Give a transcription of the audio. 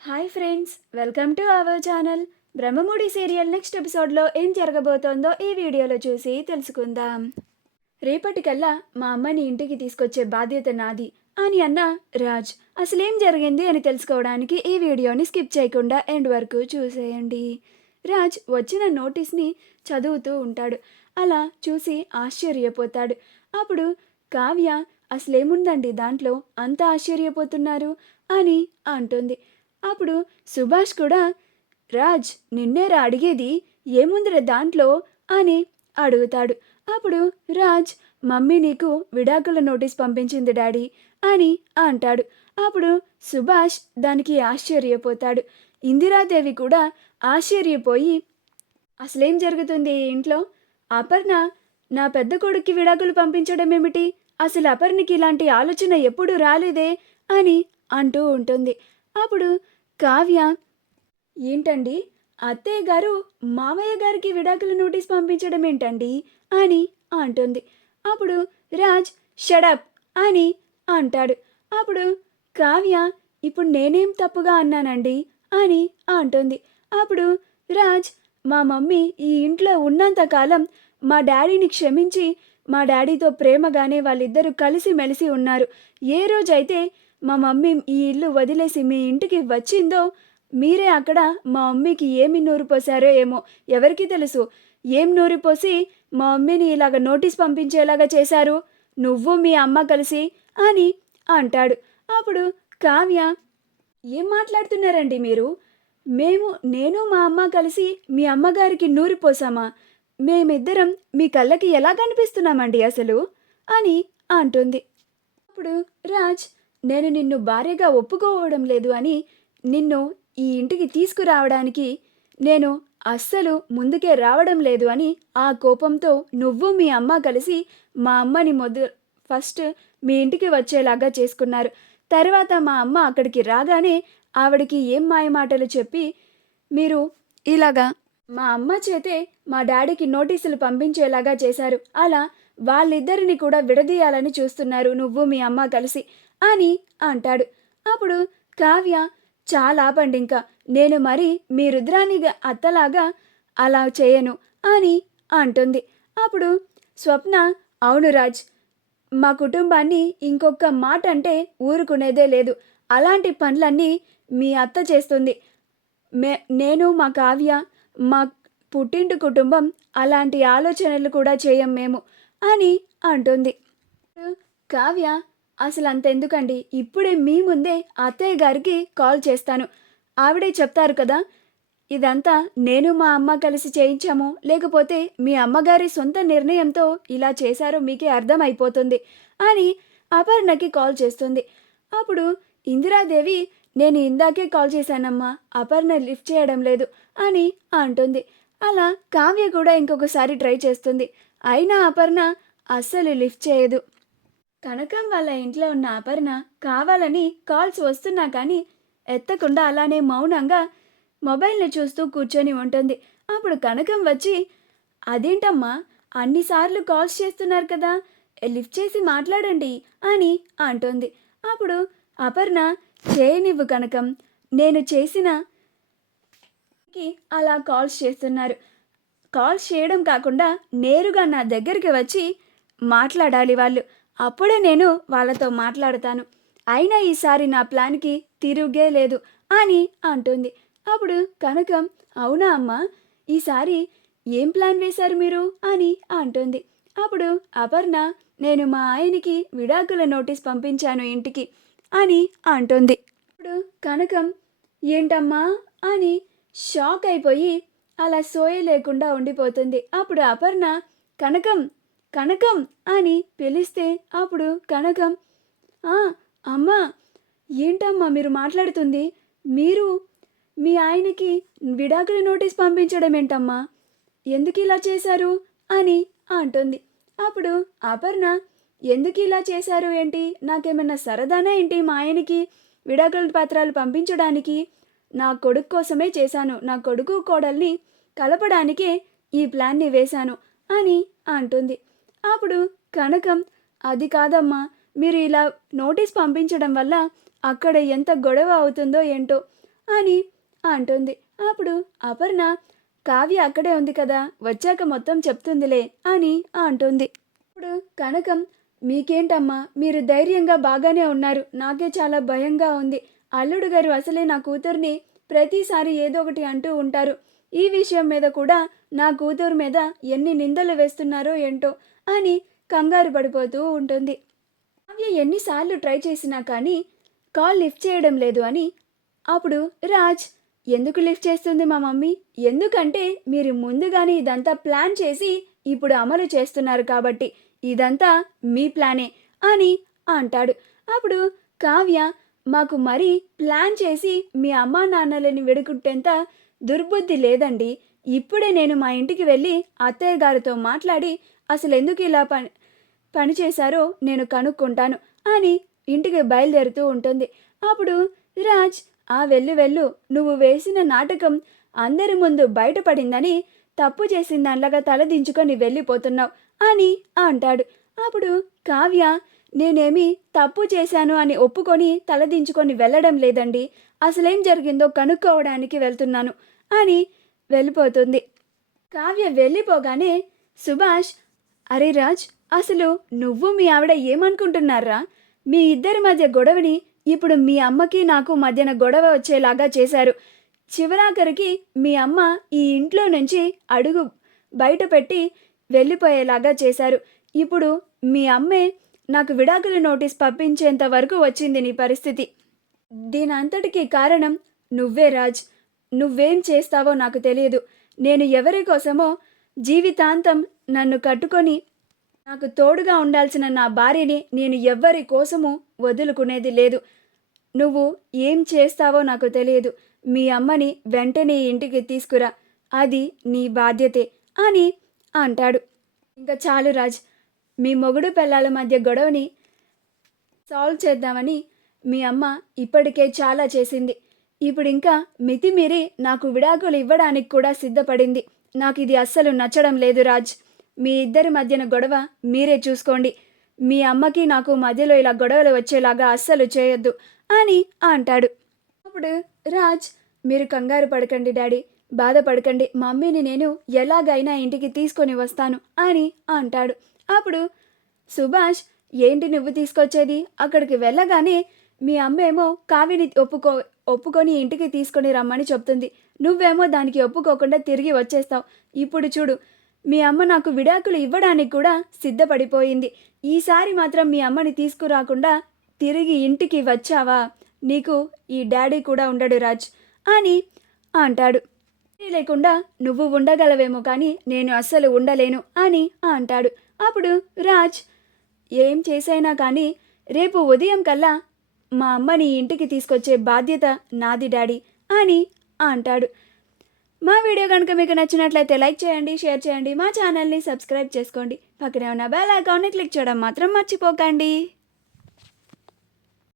Hi friends, welcome to our channel. Brahmamudi serial next ఎపిసోడ్లో ఏం జరగబోతోందో ఈ వీడియోలో చూసి తెలుసుకుందాం. రేపటికల్లా మా అమ్మని ఇంటికి తీసుకొచ్చే బాధ్యత నాది అని అన్న రాజ్. అసలేం జరిగింది అని తెలుసుకోవడానికి ఈ వీడియోని స్కిప్ చేయకుండా ఎండ్ వరకు చూసేయండి. రాజ్ వచ్చిన నోటీస్ని చదువుతూ ఉంటాడు. అలా చూసి ఆశ్చర్యపోతాడు. అప్పుడు కావ్య అసలేముందండి దాంట్లో అంత ఆశ్చర్యపోతున్నారు అని అంటుంది. అప్పుడు సుభాష్ కూడా రాజ్ నిన్నేరా అడిగేది, ఏముందిరా దాంట్లో అని అడుగుతాడు. అప్పుడు రాజ్ మమ్మీ నీకు విడాకుల నోటీస్ పంపించింది డాడీ అని అంటాడు. అప్పుడు సుభాష్ దానికి ఆశ్చర్యపోతాడు. ఇందిరాదేవి కూడా ఆశ్చర్యపోయి అసలేం జరుగుతుంది ఈ ఇంట్లో? అపర్ణ నా పెద్ద కొడుక్కి విడాకులు పంపించడం ఏమిటి? అసలు అపర్ణకి ఇలాంటి ఆలోచన ఎప్పుడూ రాలేదే అని అంటూ ఉంటుంది. అప్పుడు కావ్య ఏంటండి, అత్తయ్య గారు మావయ్య గారికి విడాకుల నోటీస్ పంపించడం ఏంటండి అని అంటుంది. అప్పుడు రాజ్ షడప్ అని అంటాడు. అప్పుడు కావ్య ఇప్పుడు నేనేం తప్పుగా అన్నానండి అని అంటుంది. అప్పుడు రాజ్ మా మమ్మీ ఈ ఇంట్లో ఉన్నంతకాలం మా డాడీని క్షమించి మా డాడీతో ప్రేమగానే వాళ్ళిద్దరూ కలిసిమెలిసి ఉన్నారు. ఏ రోజైతే మా మమ్మీ ఈ ఇల్లు వదిలేసి మీ ఇంటికి వచ్చిందో మీరే అక్కడ మా మమ్మీకి ఏమి నూరిపోసారో ఏమో ఎవరికి తెలుసు. ఏం నూరిపోసి మా మమ్మీని ఇలాగ నోటీస్ పంపించేలాగా చేశారు నువ్వు మీ అమ్మ కలిసి అని అంటాడు. అప్పుడు కావ్య ఏం మాట్లాడుతున్నారండి మీరు? నేను మా అమ్మ కలిసి మీ అమ్మగారికి నూరిపోసామా? మేమిద్దరం మీ కళ్ళకి ఎలా కనిపిస్తున్నామండి అసలు అని అంటుంది. అప్పుడు రాజ్ నేను నిన్ను భార్యగా ఒప్పుకోవడం లేదు అని నిన్ను ఈ ఇంటికి తీసుకురావడానికి నేను అస్సలు ముందుకే రావడం లేదు అని ఆ కోపంతో నువ్వు మీ అమ్మ కలిసి మా అమ్మని ఫస్ట్ మీ ఇంటికి వచ్చేలాగా చేసుకున్నారు. తర్వాత మా అమ్మ అక్కడికి రాగానే ఆవిడికి ఏం మాయమాటలు చెప్పి మీరు ఇలాగా మా అమ్మ చేతే మా డాడీకి నోటీసులు పంపించేలాగా చేశారు. అలా వాళ్ళిద్దరిని కూడా విడదీయాలని చూస్తున్నారు నువ్వు మీ అమ్మ కలిసి అని అంటాడు. అప్పుడు కావ్య చాలా పండింకా నేను మరి మీ రుద్రాని అత్తలాగా అలా చేయను అని అంటుంది. అప్పుడు స్వప్న అవును రాజ్, మా కుటుంబాన్ని ఇంకొక మాట అంటే ఊరుకునేదే లేదు. అలాంటి పనులన్నీ మీ అత్త చేస్తుంది. నేను మా కావ్య మా పుట్టింటి కుటుంబం అలాంటి ఆలోచనలు కూడా చేయం మేము అని అంటుంది. కావ్య అసలు అంతెందుకండి, ఇప్పుడే మీ ముందే అత్తయ్య గారికి కాల్ చేస్తాను. ఆవిడే చెప్తారు కదా ఇదంతా నేను మా అమ్మ కలిసి చేయించాము, లేకపోతే మీ అమ్మగారి సొంత నిర్ణయంతో ఇలా చేశారో మీకే అర్థమైపోతుంది అని అపర్ణకి కాల్ చేస్తుంది. అప్పుడు ఇందిరాదేవి నేను ఇందాకే కాల్ చేశానమ్మా, అపర్ణ లిఫ్ట్ చేయడం లేదు అని అంటుంది. అలా కావ్య కూడా ఇంకొకసారి ట్రై చేస్తుంది. అయినా అపర్ణ అస్సలు లిఫ్ట్ చేయదు. కనకం వాళ్ళ ఇంట్లో ఉన్న అపర్ణ కావాలని కాల్స్ వస్తున్నా కానీ ఎత్తకుండా అలానే మౌనంగా మొబైల్ని చూస్తూ కూర్చొని ఉంటుంది. అప్పుడు కనకం వచ్చి అదేంటమ్మా అన్నిసార్లు కాల్స్ చేస్తున్నారు కదా, లిఫ్ట్ చేసి మాట్లాడండి అని అంటుంది. అప్పుడు అపర్ణ చేయనివ్వు కనకం, నేను చేసిన అలా కాల్స్ చేస్తున్నారు. కాల్స్ చేయడం కాకుండా నేరుగా నా దగ్గరికి వచ్చి మాట్లాడాలి వాళ్ళు, అప్పుడే నేను వాళ్ళతో మాట్లాడతాను. అయినా ఈసారి నా ప్లాన్కి తిరుగే లేదు అని అంటుంది. అప్పుడు కనకం అవునా అమ్మా, ఈసారి ఏం ప్లాన్ వేశారు మీరు అని అంటుంది. అప్పుడు అపర్ణ నేను మా ఆయనకి విడాకుల నోటీస్ పంపించాను ఇంటికి అని అంటుంది. అప్పుడు కనకం ఏంటమ్మా అని షాక్ అయిపోయి అలా సోయ లేకుండా ఉండిపోతుంది. అప్పుడు అపర్ణ కనకం కనకం అని పిలిస్తే అప్పుడు కనకం అమ్మా ఏంటమ్మా మీరు మాట్లాడుతుంది, మీరు మీ ఆయనకి విడాకుల నోటీస్ పంపించడం ఏంటమ్మా, ఎందుకు ఇలా చేశారు అని అంటుంది. అప్పుడు అపర్ణ ఎందుకు ఇలా చేశారు ఏంటి, నాకేమన్నా సరదానా ఏంటి మా ఆయనకి విడాకుల పత్రాలు పంపించడానికి? నా కొడుకు కోసమే చేశాను, నా కొడుకు కోడల్ని కలపడానికే ఈ ప్లాన్ని వేశాను అని అంటుంది. అప్పుడు కనకం అది కాదమ్మా, మీరు ఇలా నోటీస్ పంపించడం వల్ల అక్కడ ఎంత గొడవ అవుతుందో ఏంటో, అని అంటుంది. అప్పుడు అపర్ణ, కావ్య అక్కడే ఉంది కదా, వచ్చాక మొత్తం చెప్తుందిలే అని అంటుంది. ఇప్పుడు కనకం, మీకేంటమ్మా, మీరు ధైర్యంగా బాగానే ఉన్నారు, నాకే చాలా భయంగా ఉంది. అల్లుడు గారు అసలే నా కూతుర్ని ప్రతిసారి ఏదో ఒకటి అంటూ ఉంటారు. ఈ విషయం మీద కూడా నా కూతురు మీద ఎన్ని నిందలు వేస్తున్నారో ఏంటో అని కంగారు పడిపోతూ ఉంటుంది. కావ్య ఎన్నిసార్లు ట్రై చేసినా కానీ కాల్ లిఫ్ట్ చేయడం లేదు అని. అప్పుడు రాజ్, ఎందుకు లిఫ్ట్ చేస్తుంది మా మమ్మీ? ఎందుకంటే మీరు ముందుగానే ఇదంతా ప్లాన్ చేసి ఇప్పుడు అమలు చేస్తున్నారు కాబట్టి ఇదంతా మీ ప్లానే అని అంటాడు. అప్పుడు కావ్య, మాకు మరీ ప్లాన్ చేసి మీ అమ్మా నాన్నలని వెడుకుట్టేంత దుర్బుద్ధి లేదండి. ఇప్పుడే నేను మా ఇంటికి వెళ్ళి అత్తయ్య గారితో మాట్లాడి అసలు ఎందుకు ఇలా పని చేశారో నేను కనుక్కుంటాను అని ఇంటికి బయలుదేరుతూ ఉంటుంది. అప్పుడు రాజ్, వెళ్ళు వెళ్ళు, నువ్వు వేసిన నాటకం అందరి ముందు బయటపడిందని తప్పు చేసిన దానిలాగా తలదించుకొని వెళ్ళిపోతున్నావు అని అంటాడు. అప్పుడు కావ్య, నేనేమి తప్పు చేశాను అని ఒప్పుకొని తలదించుకొని వెళ్ళడం లేదండి, అసలేం జరిగిందో కనుక్కోవడానికి వెళ్తున్నాను అని వెళ్ళిపోతుంది. కావ్య వెళ్ళిపోగానే సుభాష్, అరే రాజ్, అసలు నువ్వు మీ ఆవిడ ఏమనుకుంటున్నారా? మీ ఇద్దరి మధ్య గొడవని ఇప్పుడు మీ అమ్మకి నాకు మధ్యన గొడవ వచ్చేలాగా చేశారు. చివరాఖరికి మీ అమ్మ ఈ ఇంట్లో నుంచి అడుగు బయట పెట్టి వెళ్ళిపోయేలాగా చేశారు. ఇప్పుడు మీ అమ్మే నాకు విడాకుల నోటీస్ పంపించేంత వరకు వచ్చింది నీ పరిస్థితి. దీనంతటికీ కారణం నువ్వే రాజ్. నువ్వేం చేస్తావో నాకు తెలియదు. నేను ఎవరి కోసమో జీవితాంతం నన్ను కట్టుకొని నాకు తోడుగా ఉండాల్సిన నా భార్యని నేను ఎవ్వరి కోసము వదులుకునేది లేదు. నువ్వు ఏం చేస్తావో నాకు తెలియదు. మీ అమ్మని వెంటనే ఇంటికి తీసుకురా, అది నీ బాధ్యతే అని అంటాడు. ఇంకా చాలు రాజ్, మీ మొగుడు పెళ్ళాల మధ్య గొడవని సాల్వ్ చేద్దామని మీ అమ్మ ఇప్పటికే చాలా చేసింది. ఇప్పుడు ఇంకా మితిమీరి నాకు విడాకులు ఇవ్వడానికి కూడా సిద్ధపడింది. నాకు ఇది అస్సలు నచ్చడం లేదు రాజ్. మీ ఇద్దరి మధ్యన గొడవ మీరే చూసుకోండి. మీ అమ్మకి నాకు మధ్యలో ఇలా గొడవలు వచ్చేలాగా అస్సలు చేయొద్దు అని అంటాడు. అప్పుడు రాజ్, మీరు కంగారు పడకండి డాడీ, బాధపడకండి, మమ్మీని నేను ఎలాగైనా ఇంటికి తీసుకొని వస్తాను అని అంటాడు. అప్పుడు సుభాష్, ఏంటి నువ్వు తీసుకొచ్చేది? అక్కడికి వెళ్ళగానే మీ అమ్మేమో కావ్యని ఒప్పుకొని ఇంటికి తీసుకొని రమ్మని చెప్తుంది. నువ్వేమో దానికి ఒప్పుకోకుండా తిరిగి వచ్చేస్తావు. ఇప్పుడు చూడు, మీ అమ్మ నాకు విడాకులు ఇవ్వడానికి కూడా సిద్ధపడిపోయింది. ఈసారి మాత్రం మీ అమ్మని తీసుకురాకుండా తిరిగి ఇంటికి వచ్చావా, నీకు ఈ డాడీ కూడా ఉండడు రాజ్ అని అంటాడు. లేకుండా నువ్వు ఉండగలవేమో కానీ నేను అస్సలు ఉండలేను అని అంటాడు. అప్పుడు రాజ్, ఏం చేసైనా కానీ రేపు ఉదయం కల్లా మా అమ్మని ఇంటికి తీసుకొచ్చే బాధ్యత నాది డాడీ అని అంటాడు. మా వీడియో కనుక మీకు నచ్చినట్లయితే లైక్ చేయండి, షేర్ చేయండి, మా ఛానల్ని సబ్స్క్రైబ్ చేసుకోండి. పక్కనే ఉన్న బెల్ ఐకాన్ని క్లిక్ చేయడం మాత్రం మర్చిపోకండి.